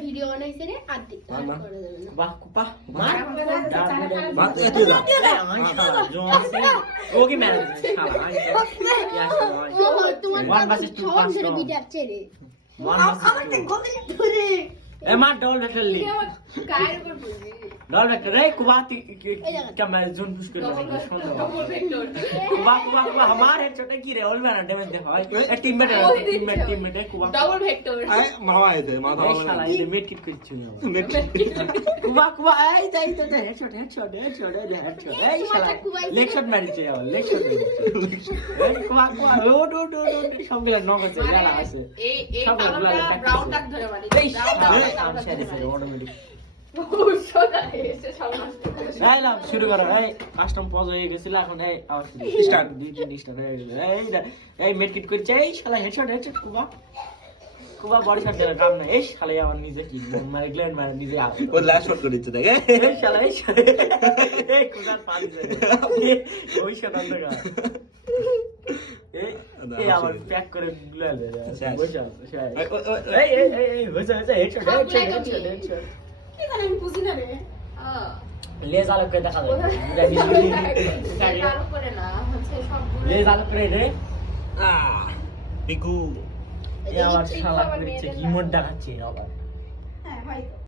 Video বানাইছে রে আর করে দেবে না বাহ কুপা মার মার এত দাও ও কি মেরে শালা তোমার One versus two সব pass ধরে দাও। বিটাচ্ছে রে এ মা ডল ভেটলি কার উপর বুঝি ডল ভেটল রে কুবা ক্যামেরা জুম পুশ করে সুন্দর ডবল ভেক্টর কুবা কুবা কুবা আমার হেডশট কি রে অল মেরা ড্যামেজ দে হয় এ টিমমেট কুবা ডবল ভেক্টর আয় মামা এতে মাথা এই শালা এই মিড কিট করছি কুবা কুবা এই তাই তো হেডশট এই শালা লেগ শট মারিছে লেগ শট মারিছে এই কুবা কুবা ওট সবগুলা নক আছে গেলা আছে এই কালোটা ব্রাউন ডাক ধরে মানে এই ব্রাউন ডাক অটোমেটিক সোজা এসে সব নষ্ট করে এই লাভ শুরু করো এই কাস্টম পজ হয়ে গেছিল এখন এই আবার স্টার্ট দুই তিন স্টার্ট হয়ে গেল এই মেড কিট করছে এই শালা headshot Quba Quba body shot দেওয়ার কাম নাই এই শালা আমার নিজে কি মানে গ্ল্যান্ড মানে নিজে আউট ও লাস্ট শট করে দিচ্ছে দেখে এই শালা এই কুজার পানি যায় ওই শট আন্দা এই আবার প্যাক করে গুলা লে বসে এই হইছে হেডশট এখানে আমি বুঝি না রে লেজ আলো করে দেখা যায় কারো করে না হচ্ছে সব লেজ আলো করে রে পিকু এ আবার শালা করছে কি মোড দেখাচ্ছে আবার হ্যাঁ হয়তো